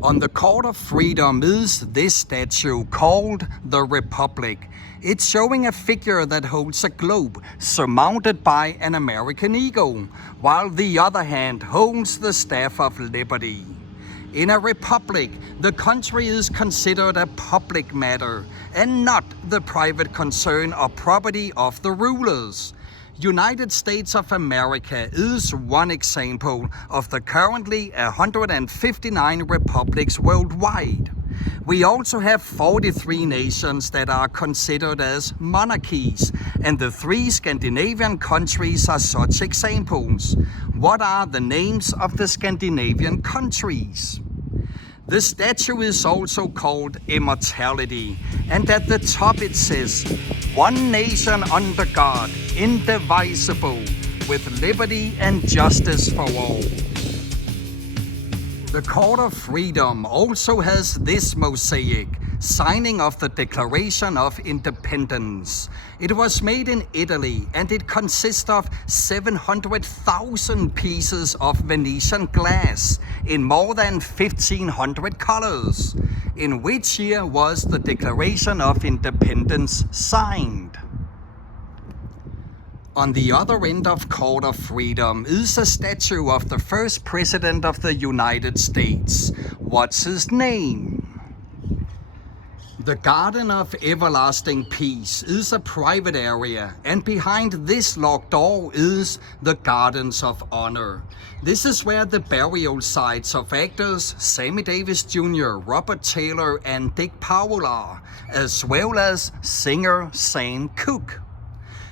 On the Court of Freedom is this statue called the Republic. It's showing a figure that holds a globe surmounted by an American eagle, while the other hand holds the Staff of Liberty. In a republic, the country is considered a public matter and not the private concern or property of the rulers. United States of America is one example of the currently 159 republics worldwide. We also have 43 nations that are considered as monarchies, and the 3 Scandinavian countries are such examples. What are the names of the Scandinavian countries? The statue is also called Immortality, and at the top it says, "One nation under God, indivisible, with liberty and justice for all." The Court of Freedom also has this mosaic, signing of the Declaration of Independence. It was made in Italy and it consists of 700,000 pieces of Venetian glass in more than 1,500 colors. In which year was the Declaration of Independence signed? On the other end of Court of Freedom is a statue of the first president of the United States. What's his name? The Garden of Everlasting Peace is a private area, and behind this locked door is the Gardens of Honor. This is where the burial sites of actors Sammy Davis Jr., Robert Taylor and Dick Powell are, as well as singer Sam Cooke.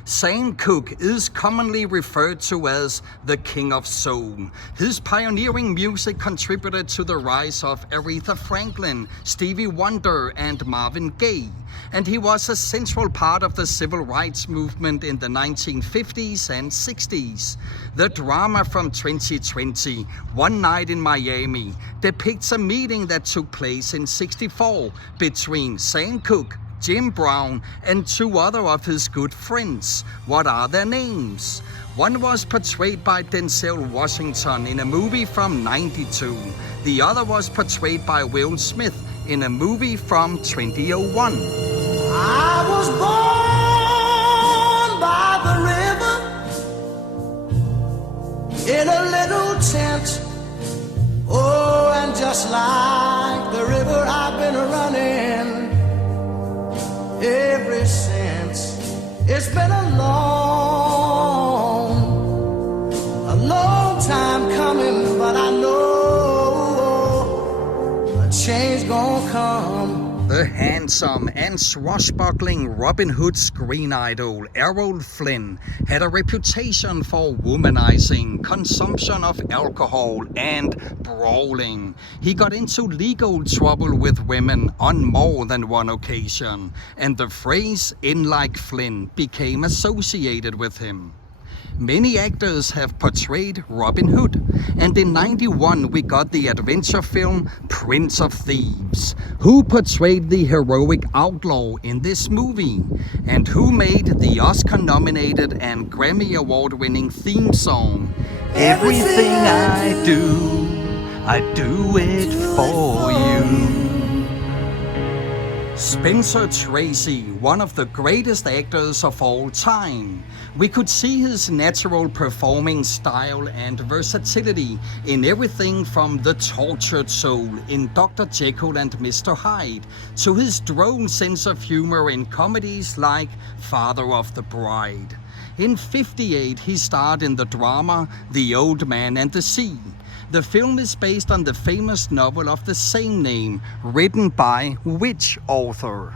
Sam Cooke is commonly referred to as the King of Soul. His pioneering music contributed to the rise of Aretha Franklin, Stevie Wonder and Marvin Gaye, and he was a central part of the civil rights movement in the 1950s and 60s. The drama from 2020, One Night in Miami, depicts a meeting that took place in '64 between Sam Cooke, Jim Brown and 2 other of his good friends. What are their names? One was portrayed by Denzel Washington in a movie from '92. The other was portrayed by Will Smith in a movie from 2001. I was born by the river in a little tent. Oh, and just like the river I've been running ever since. It's been a long time coming, but I know a change gonna come. The handsome and swashbuckling Robin Hood screen idol Errol Flynn had a reputation for womanizing, consumption of alcohol and brawling. He got into legal trouble with women on more than one occasion, and the phrase "in like Flynn" became associated with him. Many actors have portrayed Robin Hood, and in '91 we got the adventure film Prince of Thieves. Who portrayed the heroic outlaw in this movie? And who made the Oscar-nominated and Grammy Award-winning theme song, "Everything I do it for you"? Spencer Tracy, one of the greatest actors of all time. We could see his natural performing style and versatility in everything from the tortured soul in Dr. Jekyll and Mr. Hyde to his droll sense of humor in comedies like Father of the Bride. In '58 he starred in the drama The Old Man and the Sea. The film is based on the famous novel of the same name, written by which author?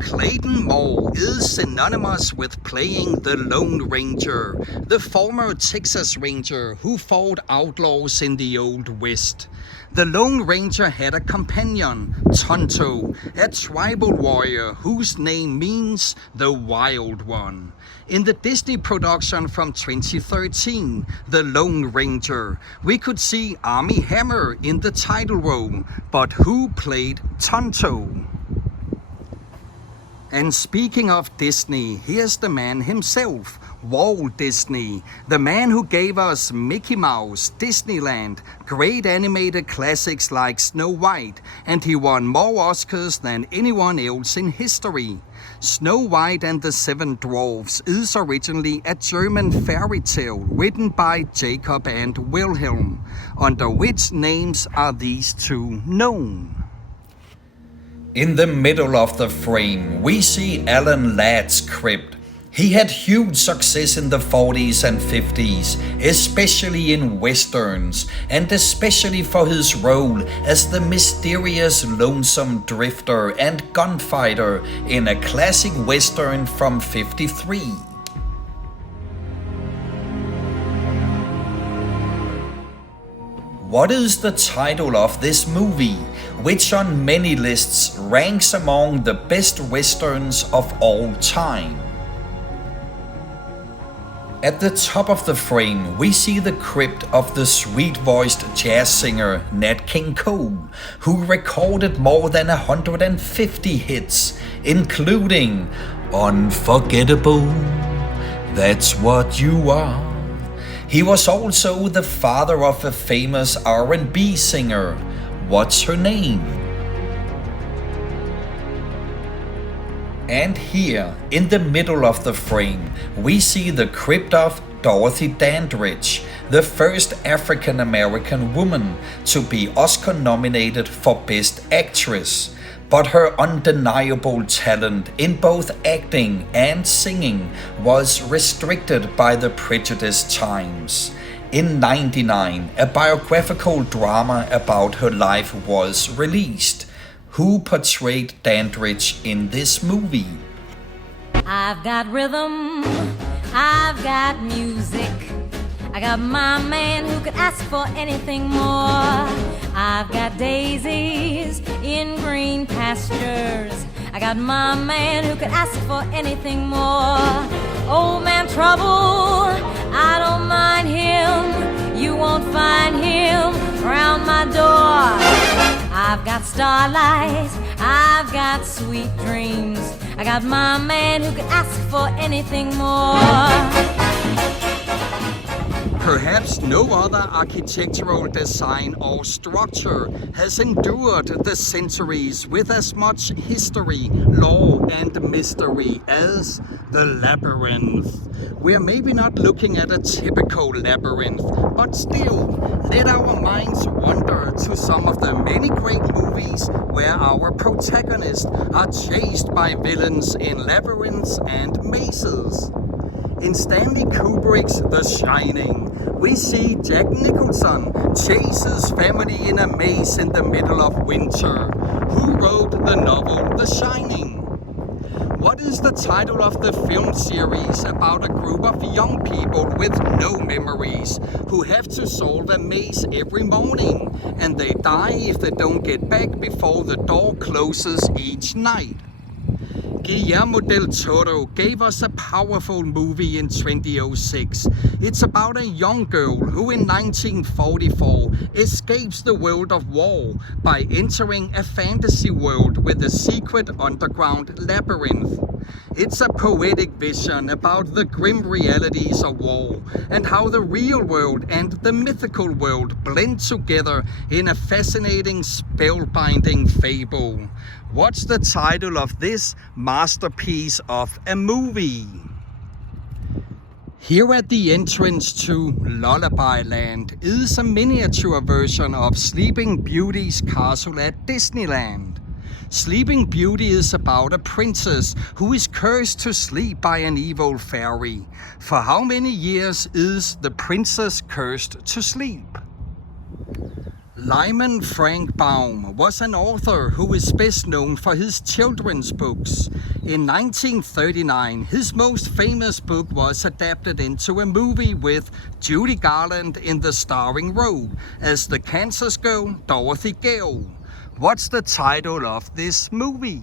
Clayton Moore is synonymous with playing the Lone Ranger, the former Texas Ranger who fought outlaws in the Old West. The Lone Ranger had a companion, Tonto, a tribal warrior whose name means the Wild One. In the Disney production from 2013, The Lone Ranger, we could see Armie Hammer in the title role, but who played Tonto? And speaking of Disney, here's the man himself, Walt Disney, the man who gave us Mickey Mouse, Disneyland, great animated classics like Snow White, and he won more Oscars than anyone else in history. Snow White and the Seven Dwarfs is originally a German fairy tale written by Jacob and Wilhelm. Under which names are these two known? In the middle of the frame, we see Alan Ladd's crypt. He had huge success in the 40s and 50s, especially in westerns, and especially for his role as the mysterious lonesome drifter and gunfighter in a classic western from '53. What is the title of this movie, which on many lists ranks among the best westerns of all time? At the top of the frame, we see the crypt of the sweet-voiced jazz singer Nat King Cole, who recorded more than 150 hits, including Unforgettable, That's What You Are. He was also the father of a famous R&B singer. What's her name? And here, in the middle of the frame, we see the crypt of Dorothy Dandridge, the first African-American woman to be Oscar nominated for Best Actress. But her undeniable talent in both acting and singing was restricted by the prejudiced times. In '99, a biographical drama about her life was released. Who portrayed Dandridge in this movie? I've got rhythm, I've got music, I got my man who could ask for anything more. I've got daisies in green pastures, I got my man who could ask for anything more. Old man Trouble, I don't mind him, you won't find him round my door. I've got starlight, I've got sweet dreams, I got my man who could ask for anything more. Perhaps no other architectural design or structure has endured the centuries with as much history, lore and mystery as the Labyrinth. We're maybe not looking at a typical labyrinth, but still, let our minds wander to some of the many great movies where our protagonists are chased by villains in labyrinths and mazes. In Stanley Kubrick's The Shining, we see Jack Nicholson chase his family in a maze in the middle of winter. Who wrote the novel The Shining? What is the title of the film series about a group of young people with no memories who have to solve a maze every morning and they die if they don't get back before the door closes each night? Guillermo del Toro gave us a powerful movie in 2006. It's about a young girl who in 1944 escapes the world of war by entering a fantasy world with a secret underground labyrinth. It's a poetic vision about the grim realities of war and how the real world and the mythical world blend together in a fascinating, spellbinding fable. What's the title of this masterpiece of a movie? Here at the entrance to Lullabyland is a miniature version of Sleeping Beauty's castle at Disneyland. Sleeping Beauty is about a princess who is cursed to sleep by an evil fairy. For how many years is the princess cursed to sleep? Lyman Frank Baum was an author who is best known for his children's books. In 1939, his most famous book was adapted into a movie with Judy Garland in the starring role as the Kansas girl Dorothy Gale. What's the title of this movie?